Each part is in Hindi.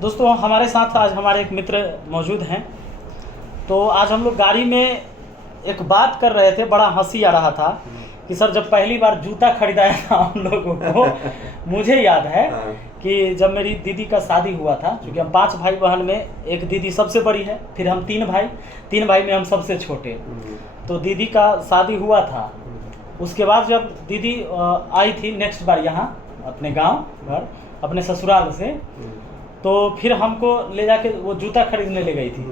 दोस्तों हमारे साथ आज हमारे एक मित्र मौजूद हैं। तो आज हम लोग गाड़ी में एक बात कर रहे थे, बड़ा हंसी आ रहा था कि सर जब पहली बार जूता खरीदाया था हम लोगों को मुझे याद है कि जब मेरी दीदी का शादी हुआ था, क्योंकि हम 5 भाई बहन में एक दीदी सबसे बड़ी है, फिर हम 3 भाई में हम सबसे छोटे। तो दीदी का शादी हुआ था। उसके बाद जब दीदी आई थी नेक्स्ट बार यहाँ अपने गांव घर अपने ससुराल से, तो फिर हमको ले जाके वो जूता खरीदने ले गई थी।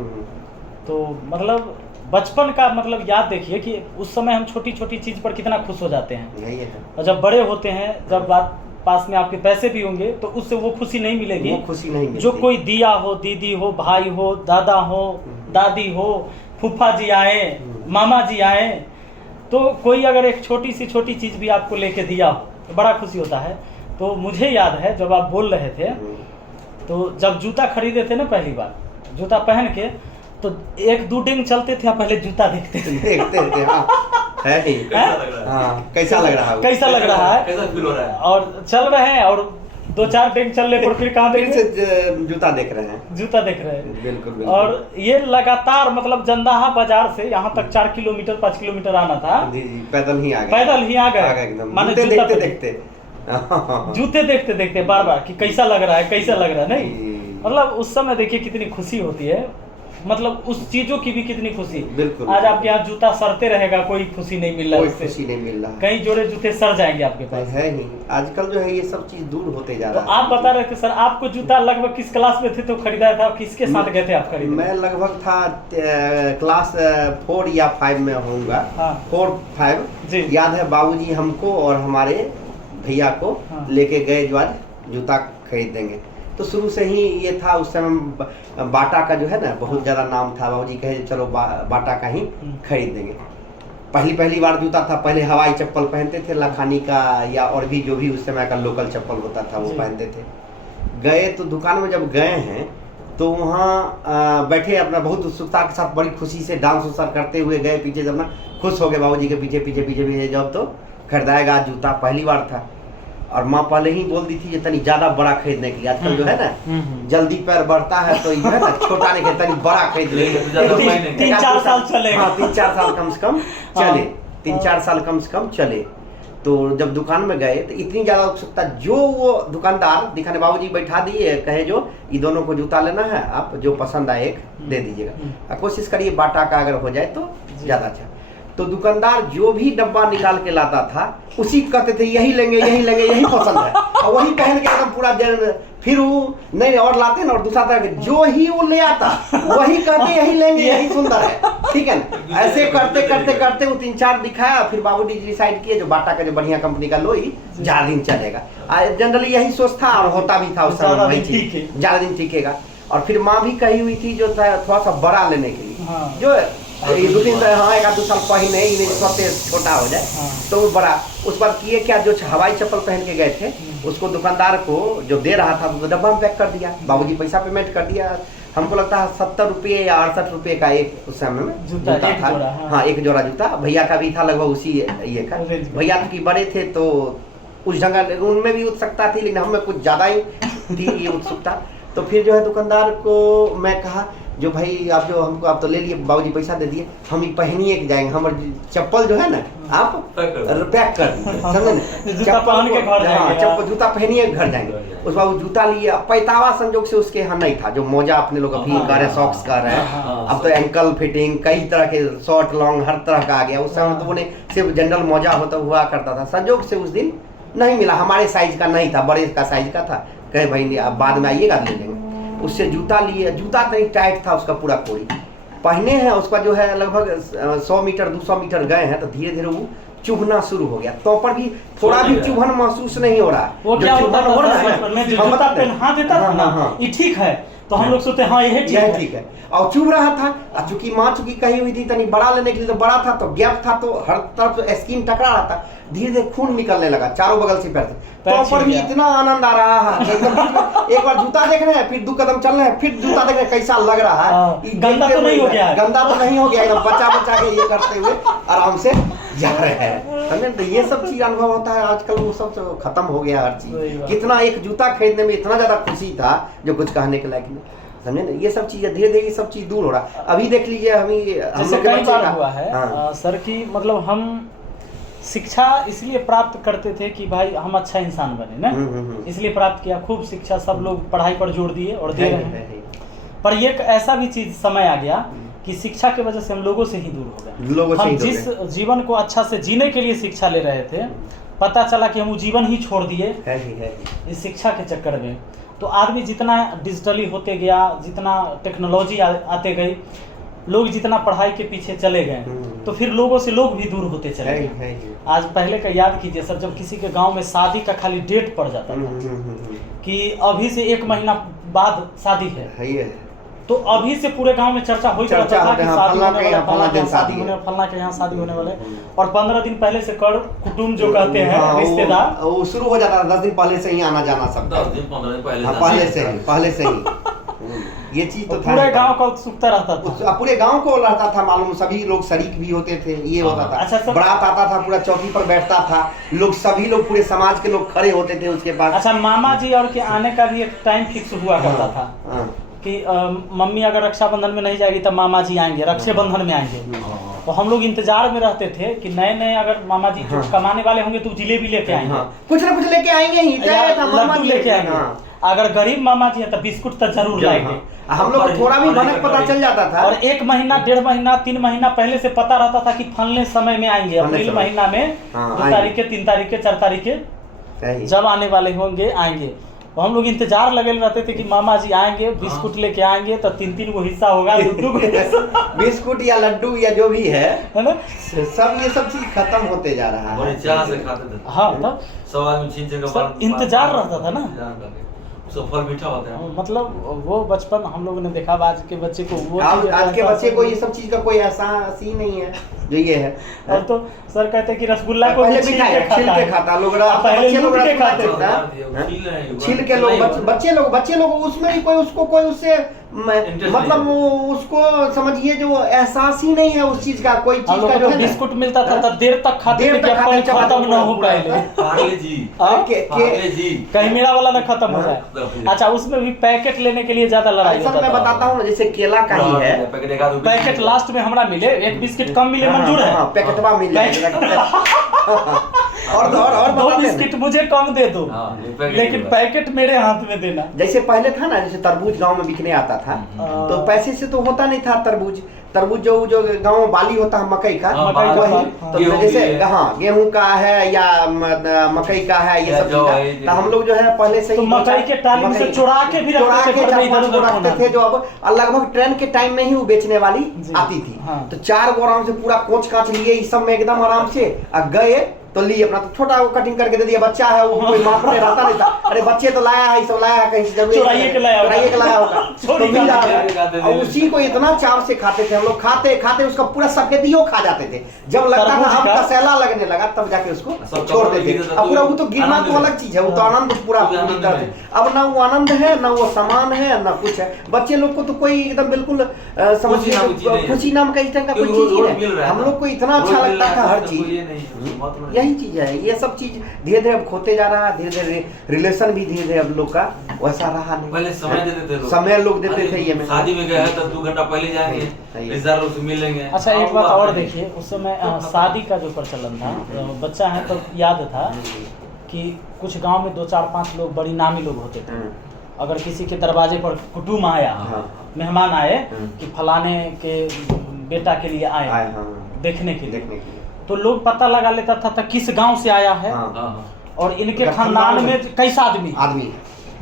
तो मतलब बचपन का मतलब याद देखिए कि उस समय हम छोटी छोटी चीज़ पर कितना खुश हो जाते हैं। यही है। और जब बड़े होते हैं, जब बात पास में आपके पैसे भी होंगे, तो उससे वो खुशी नहीं मिलेगी, वो खुशी नहीं मिलती। जो कोई दिया हो, दीदी हो, भाई हो, दादा हो, दादी हो, फूफा जी आए, मामा जी आए, तो कोई अगर एक छोटी सी चीज़ भी आपको लेके दिया हो तो बड़ा खुशी होता है। तो मुझे याद है जब आप बोल रहे थे, तो जब जूता खरीदे थे ना पहली बार, जूता पहन के तो 1-2 दिन चलते थे, आप पहले जूता देखते थे। है ही। कैसा लग रहा है, कैसा लग रहा है, कैसा फील हो रहा है, और चल रहे हैं और 2-4 दिन चलने पर फिर कहाँ फिर से जूता देख रहे हैं, जूता देख रहे हैं। बिल्कुल। और ये लगातार मतलब जंदाहा बाजार से यहाँ तक 4 किलोमीटर 5 किलोमीटर आना था। जी, पैदल ही आ गए एकदम, माने जूते देखते जूते देखते देखते बार कि कैसा लग रहा है, कैसा लग रहा है। नहीं मतलब उस समय देखिए कितनी खुशी होती है, मतलब उस चीजों की भी कितनी खुशी। बिल्कुल। आज आपके यहाँ जूता सड़ते रहेगा, कोई खुशी नहीं मिल रहा है, कोई खुशी नहीं मिल रहा। कई जोड़े जूते सड़ जाएंगे आपके पास। है ही, आजकल जो है ये सब चीज दूर होते जा रहा है। तो आप बता रहे थे सर, आपको जूता लगभग किस क्लास में थे तो खरीदा था, किसके साथ गए थे आप खरीदने? मैं लगभग था क्लास 4 या 5 में होऊंगा। 4-5 जी। याद है, बाबूजी हमको और हमारे भैया को लेके गए जो आज जूता खरीदेंगे। तो शुरू से ही ये था, उस समय बाटा का जो है ना बहुत ज़्यादा नाम था। बाबूजी कहे चलो बाटा का ही खरीदेंगे। पहली बार जूता था, पहले हवाई चप्पल पहनते थे लखानी का, या और भी जो भी उस समय का लोकल चप्पल होता था वो पहनते थे। गए तो दुकान में जब गए हैं तो वहाँ बैठे अपना बहुत उत्सुकता के साथ बड़ी खुशी से डांस उस करते हुए गए पीछे, जब ना खुश हो गए बाबूजी के पीछे जब तो खरीदाएगा जूता। पहली बार था और माँ पहले ही बोल दी थी कि तनी ज्यादा बड़ा खरीदने के लिए। आजकल जो है ना जल्दी पैर बढ़ता है, तो ये है ना छोटा नहीं खरीद, तनी बड़ा खरीद लेंगे। 3-4 साल चलेगा। हाँ, 3-4 साल कम से कम चले, 3-4 साल कम से कम चले। तो जब दुकान में गए तो इतनी ज्यादा उत्सुकता, जो वो दुकानदार दिखाने बाबूजी बैठा दिए, कहे जो ये दोनों को जूता लेना है, आप जो पसंद आए एक दे दीजिएगा, कोशिश करिए बाटा का अगर हो जाए तो ज्यादा अच्छा। तो दुकानदार जो भी डब्बा निकाल के लाता था उसी कहते थे यही लेंगे यही पसंद है, और वही पहन के एकदम पूरा फिर वो नहीं और लाते ना, और दूसरा तरह के जो ही वो ले आता वही कहते यही लेंगे, यही सुंदर है, ठीक है ना। ऐसे करते वो 3-4 दिखाया, फिर बाबूजी डिसाइड किए जो बाटा का जो बढ़िया कंपनी का लो ही ज्यादा दिन चलेगा। जनरली यही सोच था और होता भी था उस समय, वही चीज ज्यादा दिन टिकेगा। और फिर माँ भी कही हुई थी जो था थोड़ा सा बड़ा लेने के लिए, जो 2-3 हाँ 1-2 साल पहले ही सबसे छोटा हो जाए तो वो बड़ा। उस बार किए क्या, जो हवाई चप्पल पहन के गए थे उसको दुकानदार को जो दे रहा था तो डब्बा में पैक कर दिया। बाबूजी पैसा पेमेंट कर दिया। हमको लगता है 70 रुपये या 68 रुपये का एक उस समय में जूता था। हाँ, एक जोड़ा जूता। भैया का भी था लगभग उसी ये का। भैया तो बड़े थे तो उस जगह उनमें भी उत्सुकता थी, लेकिन हमें कुछ ज्यादा ही थी ये उत्सुकता। तो फिर जो है दुकानदार को मैं कहा जो भाई आप जो हमको आप तो ले लिए, बाबूजी पैसा दे दिए, हम ही पहनिए के जाएंगे, हमारे चप्पल जो है ना आप पैक कर दीजिए, समझे ना। चप्पल जूता पहनिए घर जाएंगे। उस बाबू जूता लिए, पैतावा संजोग से उसके यहाँ नहीं था, जो मोजा अपने लोग अभी कर रहे हैं, सॉक्स कर रहे हैं। अब तो एंकल फिटिंग कई तरह के शॉर्ट लॉन्ग हर तरह का आ गया। उस समय तो उन्हें सिर्फ जनरल मोजा होता हुआ करता था। संजोग से उस दिन नहीं मिला, हमारे साइज का नहीं था, बड़े का साइज का था। कहे भाई आप बाद में आइएगा ले लेंगे। उससे जूता लिए, जूता नहीं टाइट था उसका पूरा कोई पहने हैं। उसका जो है लगभग 100 मीटर 200 मीटर गए हैं तो धीरे धीरे वो चुभना शुरू हो गया। तो पर भी थोड़ा भी चुभन महसूस नहीं हो रहा। वो क्या होता है हम बताते हैं, हाँ देता था ना ये ठीक है, तो हम लोग सोचते हाँ यही ठीक है। और चुभ रहा था, चूंकि माँ चूंकि कही हुई थी तनी बड़ा लेने के लिए, तो बड़ा था तो गैप था, तो हर तरफ स्किन टकरा रहा था। धीरे धीरे खून निकलने लगा चारों बगल से पैर से। तो पर भी इतना आनंद आ रहा है, एक बार जूता देख रहे हैं, फिर 2 कदम चल रहे हैं, फिर जूता देख रहे हैं कैसा लग रहा है। गंदा तो नहीं हो गया, गंदा तो नहीं हो गया, एकदम बचा के ये करते हुए आराम से जा रहे हैं, समझे। तो ये सब चीज अनुभव होता है आजकल, वो सब तो खत्म हो गया हर चीज। कितना एक जूता खरीदने में इतना ज्यादा खुशी था जो कुछ कहने के लायक नहीं, समझे ना। ये सब चीज धीरे धीरे ये सब चीज दूर हो रहा। अभी देख लीजिए हम जैसे कई बार हुआ है सर की मतलब हम शिक्षा इसलिए प्राप्त करते थे कि भाई हम अच्छा इंसान बने ना, इसलिए प्राप्त किया खूब शिक्षा, सब लोग पढ़ाई पर जोर दिए और दे रहे हैं। पर एक ऐसा भी चीज समय आ गया कि शिक्षा की वजह से हम लोगों से ही दूर हो गए। हम जिस जीवन को अच्छा से जीने के लिए शिक्षा ले रहे थे, पता चला कि हम वो जीवन ही छोड़ दिए इस शिक्षा के चक्कर में। तो आदमी जितना डिजिटली होते गया, जितना टेक्नोलॉजी आते गई, लोग जितना पढ़ाई के पीछे चले गए, तो फिर लोगों से लोग भी दूर होते चले गए। आज पहले का याद कीजिए सर, जब किसी के गांव में शादी का खाली डेट पड़ जाता था कि अभी से 1 महीना बाद शादी है, तो अभी से पूरे गांव में चर्चा हो जाता था कि शादी होने वाला, फलना के यहाँ शादी होने वाले। और 15 दिन पहले से कर कुटुंब जो कहते हैं रिश्तेदार, वो शुरू हो जाता था। 10 दिन पहले से ही आना जाना सब, 10 दिन 15 दिन पहले से ही ये चीज तो पूरे गांव का उत्सुकता रहता था, पूरे गांव को रहता था मालूम। सभी लोग शरीक भी होते थे, ये होता था। अच्छा, बारात आता था, पूरा चौकी पर बैठता था लोग, सभी लोग पूरे समाज के लोग खड़े होते थे उसके पास। अच्छा, मामा जी और के आने का भी एक टाइम फिक्स हुआ करता था कि मम्मी अगर रक्षाबंधन में नहीं जाएगी तब मामा जी आएंगे, रक्षाबंधन में आएंगे। तो हम लोग इंतजार में रहते थे कि नए नए अगर मामा जी जो कमाने वाले होंगे तो जिलेबी लेके आएंगे, कुछ ना कुछ लेके आएंगे ही, लड्डू लेके आएंगे। अगर गरीब मामा जी है तो बिस्कुट तो जरूर लाएंगे। हम लोग को थोड़ा भी भनक पता चल जाता था। और 1 महीना 1.5 महीना 3 महीना पहले से पता रहता था कि फलने समय में आएंगे, अप्रैल महीना में 2 तारीख के 3 तारीख के 4 तारीख के जब आने वाले होंगे आएंगे। तो हम लोग इंतजार लगे रहते थे कि मामा जी आएंगे, बिस्कुट लेके आएंगे, तो 3-3 को हिस्सा होगा, 2-2 को हिस्सा बिस्कुट या लड्डू या जो भी है ना, सब ये सब चीज खत्म होते जा रहा है। और चाह से खाते थे। हाँ, तब सब आदमी छीन के इंतजार रहता था ना, सब फल मीठा होता है। मतलब वो बचपन हम लोगों ने देखा। आज के बच्चे को वो आज के बच्चे को ये सब चीज का कोई एहसास ही नहीं है जो ये है। और तो सर कहते हैं कि रसगुल्ला को पहले छील के खाता लोग, बच्चे लोग छील के लोग, बच्चे लोग उसमें ही कोई उसको कोई उससे मतलब उसको समझिए जो एहसास ही नहीं है उस चीज का, कोई चीज का जो बिस्कुट मिलता था तो देर तक खाते थे कि खत्म ना हो पहले, कहीं मेरा वाला ना खत्म हो जाए। अच्छा, उसमें भी पैकेट लेने के लिए ज्यादा लड़ाई होता था। मैं बताता हूँ, जैसे केला का ही है, पैकेट लास्ट में हमरा मिले, एक बिस्किट कम मिले मंजूर है, पैकेटवा मिल और 2 बिस्किट मुझे कम दे दो, लेकिन पैकेट मेरे हाथ में देना। जैसे पहले था ना, जैसे तरबूज गांव में बिकने आता था, तो पैसे से तो होता नहीं था तरबूज जो गांव में बाली होता है मकई का, वही तो जैसे गेहूं का है या मकई का है, ये सब चीज। तो हम लोग जो है पहले से ही मकई के टाली से चुरा के भी रखते थे, जो अब लगभग ट्रेन के टाइम में ही वो बेचने वाली आती थी। तो 4 गो आराम से पूरा कोच कांच लिए, इस सब में एकदम आराम से गए तो लिए अपना, तो छोटा वो कटिंग करके दे दिया। बच्चा है वो कोई माप में रहता नहीं था, अरे बच्चे तो लाया है, सब लाया है कहीं से, चुराइए के लाया होगा तो मिल जाता। और उसी को इतना चाव से खाते थे हम लोग, खाते उसका पूरा सफेदियों खा जाते थे। जब लगता था अब कसेला लगने लगा तब जाके उसको छोड़ते थे। अब पूरा वो तो गिरना तो अलग चीज है, वो तो आनंद पूरा पूरी तरह से। अब ना वो आनंद है, ना वो सामान है, ना कुछ है। बच्चे लोग को तो कोई एकदम बिल्कुल समझिए खुशी नाम का इस तरह का कोई चीज ही नहीं। हम लोग को इतना अच्छा लगता था हर चीज, यही चीज है। ये सब चीज धीरे धीरे अब खोते जा रहा है, धीरे धीरे रिलेशन भी धीरे धीरे अब लोग का वैसा रहा नहीं। पहले समय देते थे लोग, समय लोग देते थे। ये में शादी में गए तो 2 घंटा पहले जाएंगे, रिश्तेदार लोग से मिलेंगे। अच्छा, एक बात और देखिए, उस समय शादी का जो प्रचलन था, बच्चा है तो याद था कि कुछ गांव में 2-4-5 लोग बड़ी नामी लोग होते थे। अगर किसी के दरवाजे पर कुटुंब आया, मेहमान आए कि फलाने के बेटा के लिए आए देखने के लिए, तो लोग पता लगा लेता था किस गांव से आया है और इनके खानदान में कैसा आदमी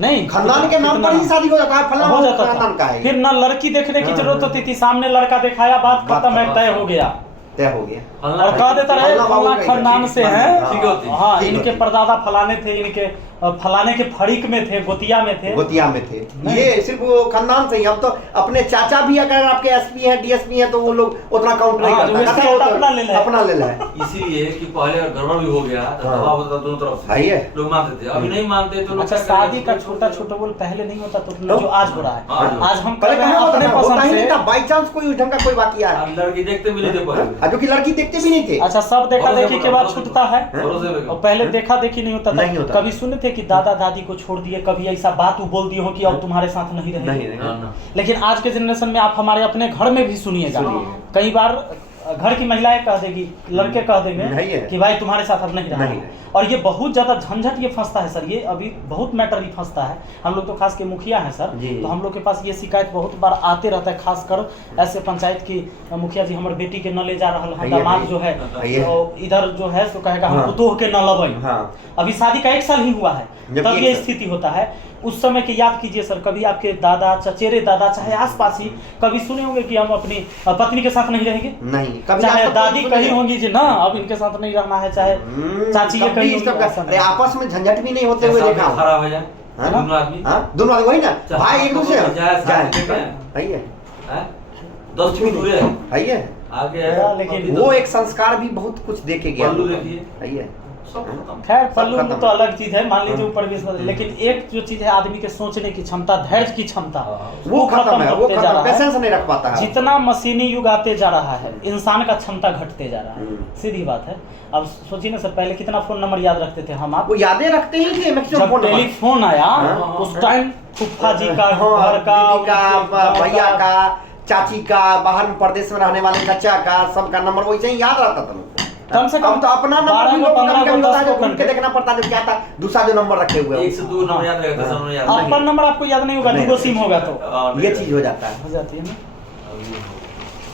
नहीं, खानदान के नाम पर ही शादी हो जाता है, फलाना हो जाता खानदान का है। फिर ना लड़की देखने की जरूरत होती थी, सामने लड़का दिखाया, बात खत्म है, तय हो गया। और कह देता रहे फलाना खानदान से है, हाँ इनके परदादा फलाने थे, इनके फलाने के फरीक में थे, गोतिया में थे। गोतिया में थे, ये सिर्फ वो खानदान से ही। अब तो अपने चाचा भी अगर आपके एसपी हैं, डीएसपी हैं, तो वो लोग उतना काउंट नहीं करता, अपना ले है। इसीलिए कि पहले गड़बड़ भी हो गया तो दबाव होता दोनों तरफ से, लोग मानते थे, अभी नहीं मानते तो लोग। अच्छा, शादी का छोटा छोटा बोल पहले नहीं होता तो जो आज हो रहा है, आज हम पहले अपने पसंद से बाई चांस कोई ढंग का कोई बाकी आया, लड़की देखते भी नहीं थे पहले, जो कि लड़की देखते भी नहीं थे। अच्छा, सब देखा देखी के बाद छूटता है, और पहले देखा देखी नहीं होता था। कभी सुने थे कि दादा दादी को छोड़ दिए, कभी ऐसा बात बोल दिए हो कि अब तुम्हारे साथ नहीं रहेंगे। लेकिन आज के जनरेशन में आप हमारे अपने घर में भी सुनिएगा, कई बार घर की महिलाएं कह देगी, लड़के कह देंगे कि भाई तुम्हारे साथ अब नहीं रहना। और ये बहुत ज्यादा झंझट ये फंसता है सर, ये अभी बहुत मैटर ही फंसता है। हम लोग तो खास के मुखिया हैं सर, तो हम लोग के पास ये शिकायत बहुत बार आते रहता है, खासकर ऐसे पंचायत की मुखिया जी हमारे बेटी के न ले जा रहा है, दामाद जो है तो इधर जो है तो कहेगा हम पुतोह के न लबई। अभी शादी का 1 साल ही हुआ है, तब ये स्थिति होता है। उस समय के याद कीजिए सर, कभी आपके दादा, चचेरे दादा, चाहे आसपास ही कभी सुने होंगे कि हम अपनी पत्नी के साथ नहीं रहेंगे, नहीं, चाहे दादी कही होंगी जी ना अब इनके साथ नहीं रहना है, चाहे चाची ये कही होंगी। आपस में झंझट भी नहीं होते हुए देखा, खराब हो जाए दोनों आदमी, दोनों आदमी वही ना भाई, एक दूसरे दस फीट दूर है आगे, लेकिन वो एक संस्कार भी बहुत कुछ देके गया। देखिए खैर पल्लू तो अलग चीज है, मान लीजिए ऊपर भी, लेकिन एक जो चीज है आदमी के सोचने की क्षमता, धैर्य की क्षमता, वो खत्म है, वो खत्म, पेशेंस नहीं रख पाता है। जितना मशीनी युग आते जा रहा है, इंसान का क्षमता घटते जा रहा है, सीधी बात है। अब सोचिए ना सर, पहले कितना फोन नंबर याद रखते थे हम, आप वो यादें रखते ही थे। जब टेलीफोन आया उस टाइम फूफा जी का, घर का, भैया का, चाची का, बाहर में प्रदेश में रहने वाले चाचा का, सबका नंबर वैसे ही याद रहता था। कम से कम तो अपना नंबर भी लोग कभी होता है जो ढूंढ के देखना पड़ता है जो क्या था, दूसरा जो नंबर रखे हुए हैं 1 से 2 नंबर याद रहेगा, 10 नंबर याद नहीं। अपन नंबर आपको याद नहीं होगा, 2 सिम होगा तो ये चीज हो जाता है, हो जाती है ना।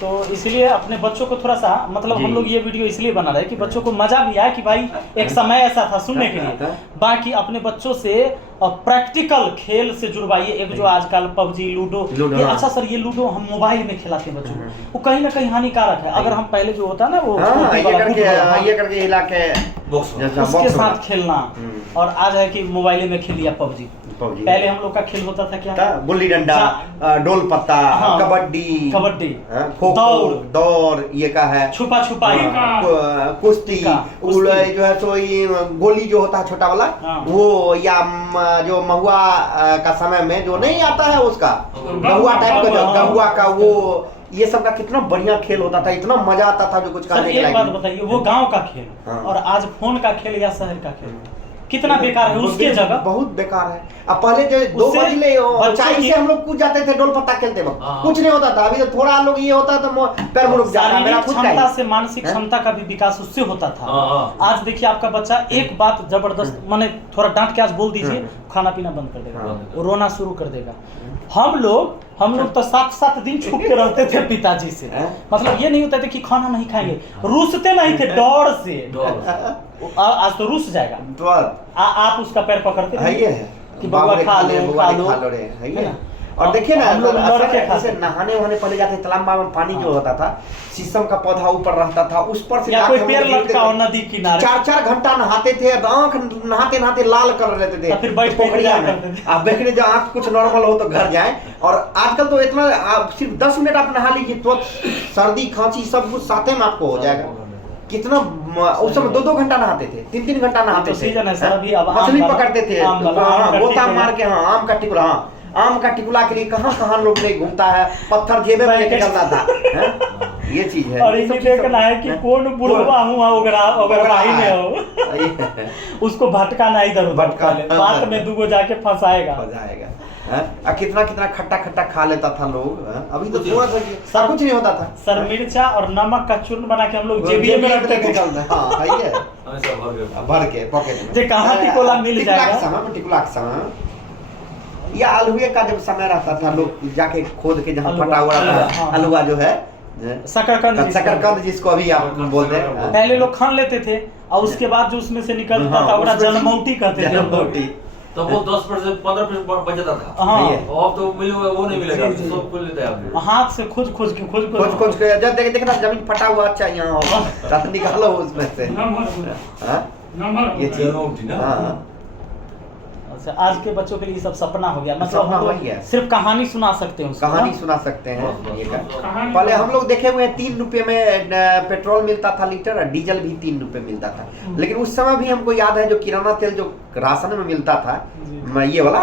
तो इसलिए अपने बच्चों को थोड़ा सा, मतलब हम लोग ये वीडियो इसलिए बना रहे हैं कि बच्चों को मजा भी आए कि भाई एक समय ऐसा था सुनने के लिए। बाकी अपने बच्चों से प्रैक्टिकल खेल से जुड़वाइए। एक जो आजकल पबजी, लूडो, ये अच्छा सर, ये लूडो हम मोबाइल में खिलाते हैं बच्चों को, वो कहीं ना कहीं हानिकारक है। अगर हम पहले जो होता है ना वो ये करके हिला के उसके साथ खेलना, और आज है कि मोबाइल में खेल लिया पबजी। पहले हम लोग का खेल होता था क्या, गुल्ली डंडा, डोल पत्ता, कबड्डी, दौड़, ये का है छुपा छुपाई, कुश्ती, जो है तो गोली जो होता है छोटा वाला वो, या जो महुआ का समय में जो नहीं आता है उसका महुआ टाइप का, जो गहुआ का, वो ये सब का कितना बढ़िया खेल होता था, इतना मजा आता था जो कुछ करने के लिए। एक बात बताइए, वो गांव का खेल और आज फोन का खेल या शहर का खेल कितना बेकार है, उसके जगह बहुत बेकार है। अब पहले जो 2 बजले ऊंचाई से हम लोग कूद जाते थे डोल पत्ता खेलते वक्त, कुछ नहीं होता था। अभी तो थोड़ा लोग ये होता तो पैर मुड़ जाता, मेरा खुद का क्षमता से मानसिक क्षमता का भी विकास उससे होता था। आज देखिए आपका बच्चा एक बात जबरदस्त, माने थोड़ा डांट के आज बोल दीजिए, खाना पीना बंद कर देगा, वो रोना शुरू कर देगा। हम लोग तो 7-7 दिन छुप के रहते थे पिताजी से, मतलब ये नहीं होता था कि खाना नहीं खाएंगे, रूसते नहीं थे डर से। आज तो रूस जाएगा, आप उसका पैर पकड़ते कि बाबा खा लो रे, है ना। और देखिए ना, जैसे नहाने वहाने पहले जाते तालाब में, पानी जो होता था, शीशम का पौधा ऊपर रहता था, उस पर से कोई पेड़ लटका हो नदी किनारे, 4-4 घंटा नहाते थे, आंख नहाते नहाते लाल कर रहते थे, फिर बैठ पोखरिया में। आप देख रहे जो आंख कुछ नॉर्मल हो तो घर जाए, और आजकल तो इतना सिर्फ 10 मिनट आप नहा लीजिए तो सर्दी खांसी सब कुछ साथे में आपको हो जाएगा। कितना उस समय 2-2 घंटा नहाते थे, 3-3 घंटा नहाते थे, मछली पकड़ते थे, गोता मार के, आम का टिकुला, आम का टिकुला के लिए कहाँ लोग नहीं घूमता है, पत्थर जेबे में लेके चलता था। ये चीज है, और ये देखना है कि कौन बुढ़वा हुआ ओगराही में हो, उसको भटका ना इधर भटका ले, बात में 2 जाके फंसाएगा। कितना खट्टा खा लेता था लोग। अभी तो थोड़ा सा कुछ नहीं होता था सर। मिर्चा और नमक का चूर्ण बना के हम लोग जेबी में रखते थे, भर के पॉकेट में, कहाँ टिकोला मिल जाएगा समय, टिकुला के समय, या अलुए का जब समय रहता था, लोग जाके खोद के जहाँ फटा हुआ था अलुआ जो है, शकरकंद जिसको अभी आप बोलते हैं, पहले लोग खान लेते थे, और उसके बाद जो उसमें से निकलता था वो जलमौटी कहते थे। तो वो 10% 15% बच जाता था। अब तो वो नहीं मिलेगा, सब कुछ लेते हैं हाथ से खोज के। जब देखना जमीन फटा हुआ, अच्छा यहाँ होगा निकालो उसमें से, ये चीज। अच्छा, आज के बच्चों के लिए सब सपना हो गया, मतलब सपना हम वही है। लोग सिर्फ कहानी सुना सकते हैं उसको, कहानी ना? सुना सकते हैं बस, ये बस, का। बस। पहले हम लोग देखे हुए हैं 3 रुपए में पेट्रोल मिलता था लीटर, और डीजल भी 3 रुपए मिलता था। लेकिन उस समय भी हमको याद है जो किराना तेल जो राशन में मिलता था, ये वाला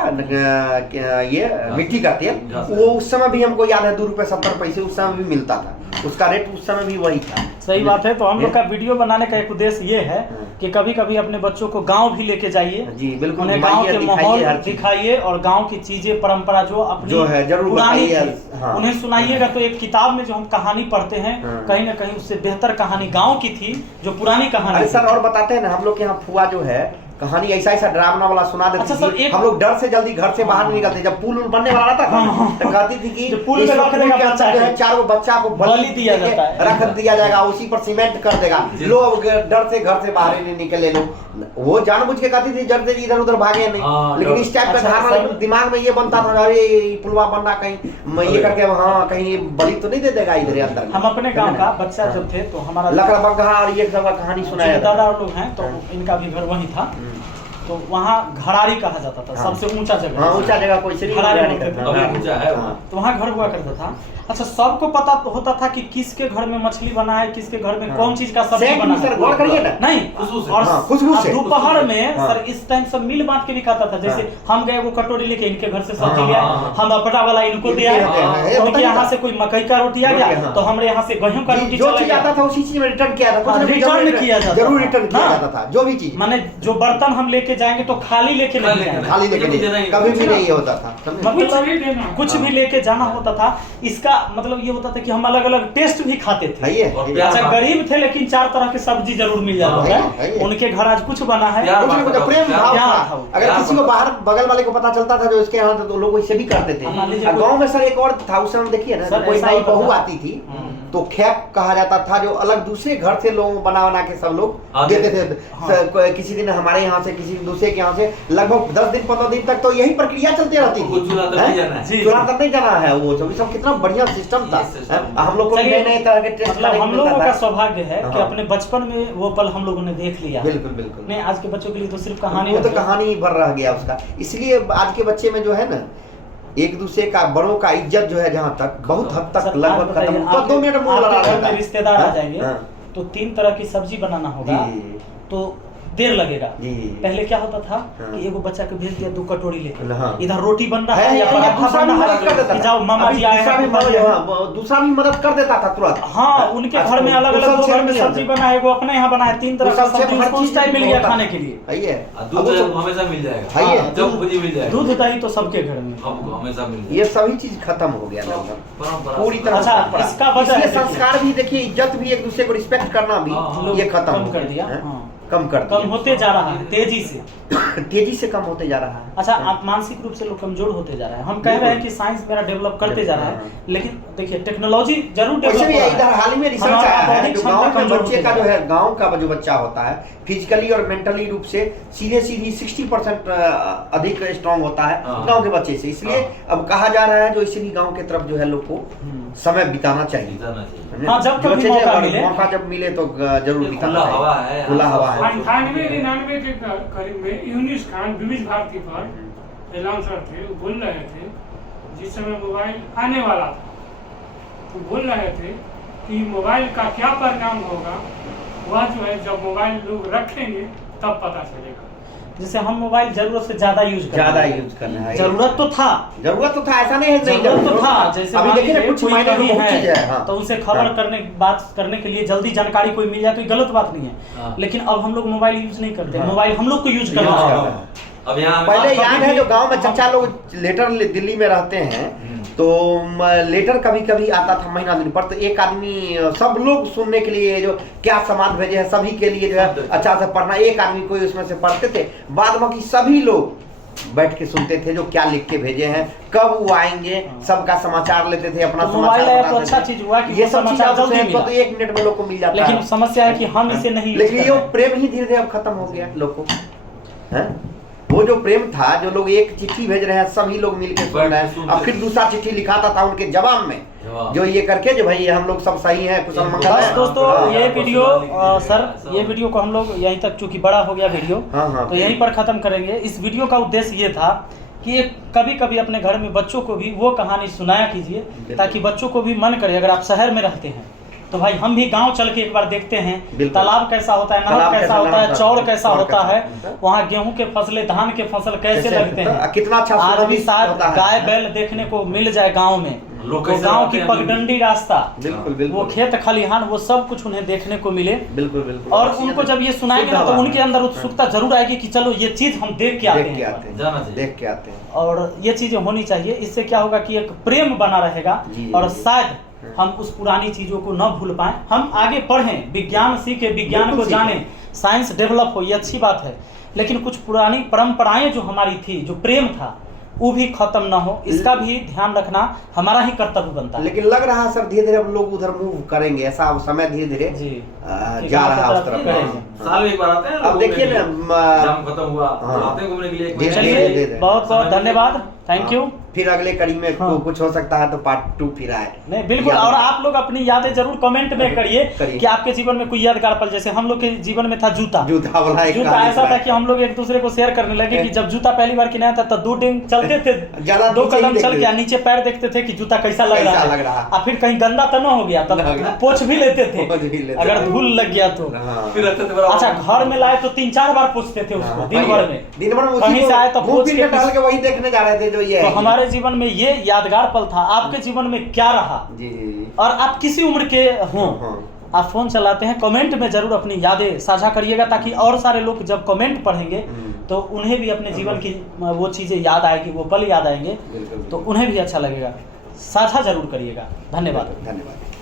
ये मिट्टी का तेल, वो उस समय भी हमको याद है 2 रुपए 70 पैसे उस समय भी मिलता था, उसका रेट उस समय भी वही था। सही बात है। तो हम लोग का वीडियो बनाने का एक उद्देश्य ये है कि कभी कभी अपने बच्चों को गांव भी लेके जाइए, जी बिल्कुल, उन्हें गांव के दिखाइए माहौल हर चीज। दिखाइए और गांव की चीजें परंपरा जो अपनी जो है जरूर पुरानी बताइए, थी, हाँ। उन्हें सुनाइएगा। तो एक किताब में जो हम कहानी पढ़ते हैं, हाँ। कहीं ना कहीं उससे बेहतर कहानी गांव की थी, जो पुरानी कहानी अरे थी। सर, और बताते हैं ना, हम लोग के यहाँ फुआ जो है कहानी ऐसा ऐसा डरावना वाला सुना देती अच्छा सर, थी, एक- हम लोग डर से जल्दी घर से बाहर नहीं निकलते। जब पुल बनने वाला रहता था हाँ। तो कहती थी कि जो पुल इस पे रख पुल देगा के अंदर बच्चा जो है के। 4 बच्चा को बलि दिया देके जाता है। रख दिया जाएगा, उसी पर सीमेंट कर देगा। लोग डर से घर से बाहर ही नहीं निकले लोग। वो जानबूझ के कहती थी जल्दी इधर उधर भागे नहीं, हाँ, लेकिन इस टाइप का अच्छा, धारणा सर। दिमाग में ये बनता था, अरे ये पुलवा बनना कहीं मैं ये करके हाँ कहीं बलि तो नहीं दे देगा इधर अंदर। हम अपने गांव का बच्चा जब थे तो हमारा लकड़ा बग्घा और ये सब का कहानी सुनाया जो जाता दादा लोग हैं तो इनका भी घर वहीं था, तो वहाँ घरारी कहा जाता था, हाँ। सबसे ऊंचा जगह। हाँ, ऊंचा जगह कोई श्री घरारी नहीं बोलते थे। करता। अभी ऊंचा है वहाँ। तो वहाँ घर हुआ करता था। अच्छा, सबको पता होता था कि किसके घर में मछली बना है, किसके घर में हाँ। कौन चीज का सब्जी सेम बना सर, है। गौर करिए ना। नहीं, खुशबू से। और हाँ, खुशबू से। दोपहर में हाँ। सर इस टाइम सब मिल बांट के भी खाता था। जैसे हम गए वो कटोरी लेके इनके घर से सब्जी हाँ, ले आए, हाँ, हम अपना वाला इनको दे आए, इनके यहाँ है, उनके होता ही यहाँ था। से कोई मकई का रोटी आ रोटी, गया हाँ। तो हमारे यहाँ से गेहूं का रोटी जो चला चीज गया। आता था उसी चीज में रिटर्न किया था, हाँ, कुछ भी रिटर्न जरूर किया जाता जरूर था। रिटर्न किया हाँ। जाता था, जो भी चीज माने जो बर्तन हम लेके जाएंगे तो खाली लेके नहीं खाली जाएंगे। खाली लेके मुझे नहीं, नहीं, कभी भी कुछ नहीं ये होता था, समझे? मतलब कुछ भी लेके जाना होता था। इसका मतलब ये होता था कि हम अलग अलग टेस्ट भी खाते थे। है ये, और ये। प्यार अच्छा, गरीब थे लेकिन 4 तरह की सब्जी जरूर मिल जाता हाँ, था। है ये। उनके घर आज कुछ बना है, प्यार कुछ ना कुछ प्रेम भाव प्यार था। था। अगर प्यार किसी को था। बाहर बगल वाले को पता चलता था जो इसके यहाँ था तो लोग वैसे भी करते थे। मान लीजिए और गाँव में सर एक और था, उस समय देखिए ना, सर, जब कोई ऐसा नई होता बहू था। आती थी तो खैप कहा जाता था, जो अलग दूसरे घर से लोग बना के सब लोग आते देते थे। किसी दिन हमारे यहाँ से, किसी दूसरे के यहाँ से, लगभग 10 दिन 15 दिन तक तो यही प्रक्रिया चलती रहती आपको थी। चूल्हा तक नहीं जाना है। जी। चूल्हा तक नहीं जाना है, वो सब कितना बढ़िया सिस्टम था। ये सिस्टम। हैं? हम लोग को चलिए, नए नए तरह के टेस्ट मतलब हम लोगों का सौभाग्य है कि हाँ। अपने बचपन में वो पल हम लोगों ने देख लिया। बिल्कुल बिल्कुल। नहीं, आज के बच्चों के लिए तो सिर्फ कहानी वो तो रह गई। कहानी भर रह गया उसका। इसलिए आज के बच्चे में जो है ना, एक दूसरे का, बड़ों का इज्जत जो है जहाँ तक बहुत हद तक सर, आप लगभग बताइए, खत्म। तो 2 मिनट मुंह लड़ा आपके घर रहता में है। रिश्तेदार आ हाँ, जाएंगे हाँ। तो 3 तरह की सब्जी बनाना होगा, जी तो देर लगेगा। जी। पहले क्या होता था हाँ। कि एगो बच्चा को भेज दिया 2 कटोरी लेके, हाँ। इधर रोटी बन रहा है है, या है, पराठा दूसरा बन भी रहा मदद कर है देता कि था। जाओ मामा अभी जी आए दूसरा हैं, भी फूफा जी मदद- आए हैं। हाँ, दूसरा भी मदद कर देता था तुरंत। हाँ, उनके घर में अलग अलग 2 घर में सब्जी बना है, वो अपने यहाँ बना है, 3 तरह का सब्जी, उसको उस टाइम मिल गया खाने के लिए। है ये। दूध अब वो सब- हमेशा मिल जाएगा। है ये। हाँ, जब खुद ही मिल जाएगा। दूध दही तो सबके घर में। हमको हमेशा मिल जाएगा। ये सभी चीज खत्म हो गया लगभग परंपरा पूरी तरह अच्छा, से परंपरा। इसका वजह है, इसलिए देखिए। संस्कार भी देखिए, इज्जत भी, एक दूसरे को रिस्पेक्ट करना भी, हाँ, ये खत्म कम हो कर गया, दिया, हैं? हाँ। कम कर कम दिया। होते जा रहा है तेजी से। तेजी से कम होते जा रहा है। अच्छा, आप मानसिक रूप से लोग कमजोर होते जा रहे हैं। हम कह रहे हैं कि साइंस मेरा डेवलप करते जा रहा है, लेकिन देखिए टेक्नोलॉजी जरूर डेवलप वैसे भी हो रहा इधर है। हाल ही में रिसर्च हमारा आया है, बौद्धिक जो क्षमता गांव के कमजोर बच्चे होते का जा जो रहा है, गांव का जो बच्चा होता है फिजिकली और मेंटली रूप से सीधे 60% अधिक स्ट्रांग होता है हाँ। गांव के बच्चे से। इसलिए अब कहा जा रहा है जो इसीलिए गांव के तरफ जो है लोग को समय बिताना चाहिए। बिताना चाहिए। समझे? हाँ, जब जो कभी चीजें मौका और मिले। मौका जब मिले तो जरूर बिताना खुला हवा चाहिए। है, खुला हवा है। 98-99 के करीब में यूनिस खान विविध भारती पर एलाउंसर थे, वो बोल रहे थे जिस समय मोबाइल आने वाला था, वो बोल रहे थे कि मोबाइल का क्या परिणाम होगा, वह जो है जब मोबाइल लोग रखेंगे तब पता चलेगा। जैसे हम मोबाइल जरूरत से ज्यादा यूज कर ज्यादा रहे हैं। यूज करना है। जरूरत तो था, जरूरत तो था, ऐसा नहीं है नहीं जरूरत तो था। जैसे अभी मान देखिए ना, लीजिए कुछ कोई मायने कहीं में बहुत चीज है। हाँ। तो उनसे खबर हाँ। करने बात करने के लिए जल्दी जानकारी कोई मिल जाए तो ये गलत बात नहीं है। हाँ। लेकिन अब हम लोग मोबाइल यूज नहीं करते, हाँ। मोबाइल हम लोग को यूज करना यूज चाहिए। करना है। अब यहाँ पहले कभी याद है भी- जो गांव में चचा लोग लेटर दिल्ली में रहते हैं तो लेटर कभी कभी आता था महीना दिन पर, तो एक आदमी सब लोग सुनने के लिए जो क्या समाज भेजे हैं सभी के लिए जो है अच्छा से पढ़ना, एक आदमी कोई उसमें से पढ़ते थे, बाद बाकी सभी लोग बैठ के सुनते थे जो क्या लिख के भेजे हैं, कब वो आएंगे, सबका समाचार लेते थे, अपना तो मोबाइल समाचार आया तो बताते अच्छा थे। चीज हुआ कि ये वो सब चीज समाचार अब जल्दी तो मिला। 1 मिनट में लोग को मिल जाता है। लेकिन समस्या है कि हम इसे नहीं यूज लेकिन कर ये रहे हैं। प्रेम ही धीरे धीरे अब खत्म हो गया लोग को, हैं? वो जो प्रेम था, जो लोग एक चिट्ठी भेज रहे हैं सभी लोग मिलकर सुन रहे हैं, अब फिर दूसरा चिट्ठी लिखाता था उनके जवाब में जो ये करके जो भाई हम लोग सब सही हैं, कुशल मंगल बस है। दोस्तों हाँ, ये वीडियो सर हाँ। ये वीडियो को हम लोग यहीं तक, चूंकि बड़ा हो गया वीडियो, हाँ, तो यहीं पर खत्म करेंगे। इस वीडियो का उद्देश्य ये था कि कभी कभी अपने घर में बच्चों को भी वो कहानी सुनाया कीजिए ताकि बच्चों को भी मन करे। अगर आप शहर में रहते हैं तो भाई हम भी गांव चल के एक बार देखते हैं, तालाब कैसा होता है, नहर कैसा होता है, चौड़ कैसा होता है, वहाँ गेहूं के फसलें, धान के फसल कैसे लगते हैं। कितना अच्छा आज भी शायद होता है। गाय बैल देखने को मिल जाए गाँव में, लोग तो कैसे गाँव रहते की हैं पगडंडी रास्ता, बिल्कुल वो बिल्कुल खेत खलिहान, वो सब कुछ उन्हें देखने को मिले। बिल्कुल बिल्कुल। और उनको जब ये सुनाएंगे ना तो उनके अंदर उत्सुकता जरूर आएगी कि चलो ये चीज हम देख के आते देख के हैं। आते हैं, जाना चाहिए। देख के आते हैं। और ये चीजें होनी चाहिए। इससे क्या होगा कि एक प्रेम बना रहेगा जी, और जी। शायद हम उस पुरानी चीजों को न भूल पाए, हम आगे बढ़ें, विज्ञान सीखे, विज्ञान को बिल्कुल जाने, साइंस डेवलप हो, ये अच्छी बात है, लेकिन कुछ पुरानी परंपराएं जो हमारी थी, जो प्रेम था, वो भी खत्म ना हो, इसका भी ध्यान रखना हमारा ही कर्तव्य बनता है। लेकिन लग रहा है सर धीरे धीरे हम लोग उधर मूव करेंगे, ऐसा अब समय धीरे धीरे जी जा रहा है उस तरफ। करेंगे। साल में एक बार आते हैं। अब देखिए ना, एग्जाम खत्म हुआ तो हाँ। आते हैं घूमने के लिए एक चलिए, महीने। दे। बहुत बहुत धन्यवाद, थैंक यू। फिर अगले कड़ी में हाँ। कुछ हो सकता है तो पार्ट 2 फिर आए। नहीं बिल्कुल, और आप लोग अपनी यादें जरूर कमेंट में करिए कि आपके जीवन में कोई यादगार पल, जैसे हम लोग के जीवन में था जूता वाला एक जूता कहानी ऐसा था सुनाए। कि हम लोग एक दूसरे को शेयर करने लगे कि जब जूता पहली बार किनाया था तो 2 दिन चलते थे, ज्यादा 2 नीचे ही कदम चल देखते के थे। नीचे पैर देखते थे कि जूता कैसा लग कैसा रहा लग रहा है, है। और फिर कहीं गंदा तो ना हो गया तब ना हो गया। पोछ भी लेते थे पोंछ भी लेते अगर थे। धूल लग गया तो। हाँ। फिर रहते थे बराबर। अच्छा, घर में लाए तो 3-4 बार पोछते थे उसको हाँ, दिन वही भर है। में, दिन भर में कहीं से आए तो घूम पोछ फिर के के टहल के वही देखने जा रहे थे जो ये तो है। हमारे जीवन में ये यादगार पल था। आपके जीवन में क्या रहा, जी जी जी। और आप किसी उम्र के हों, हाँ। आप फोन चलाते हैं, कमेंट में जरूर अपनी यादें साझा करिएगा ताकि और सारे लोग जब कमेंट पढ़ेंगे तो उन्हें भी अपने जीवन की वो चीजें याद आएगी, वो पल याद आएंगे, बिल्कुल तो उन्हें भी अच्छा लगेगा। साझा जरूर करिएगा। धन्यवाद। धन्यवाद।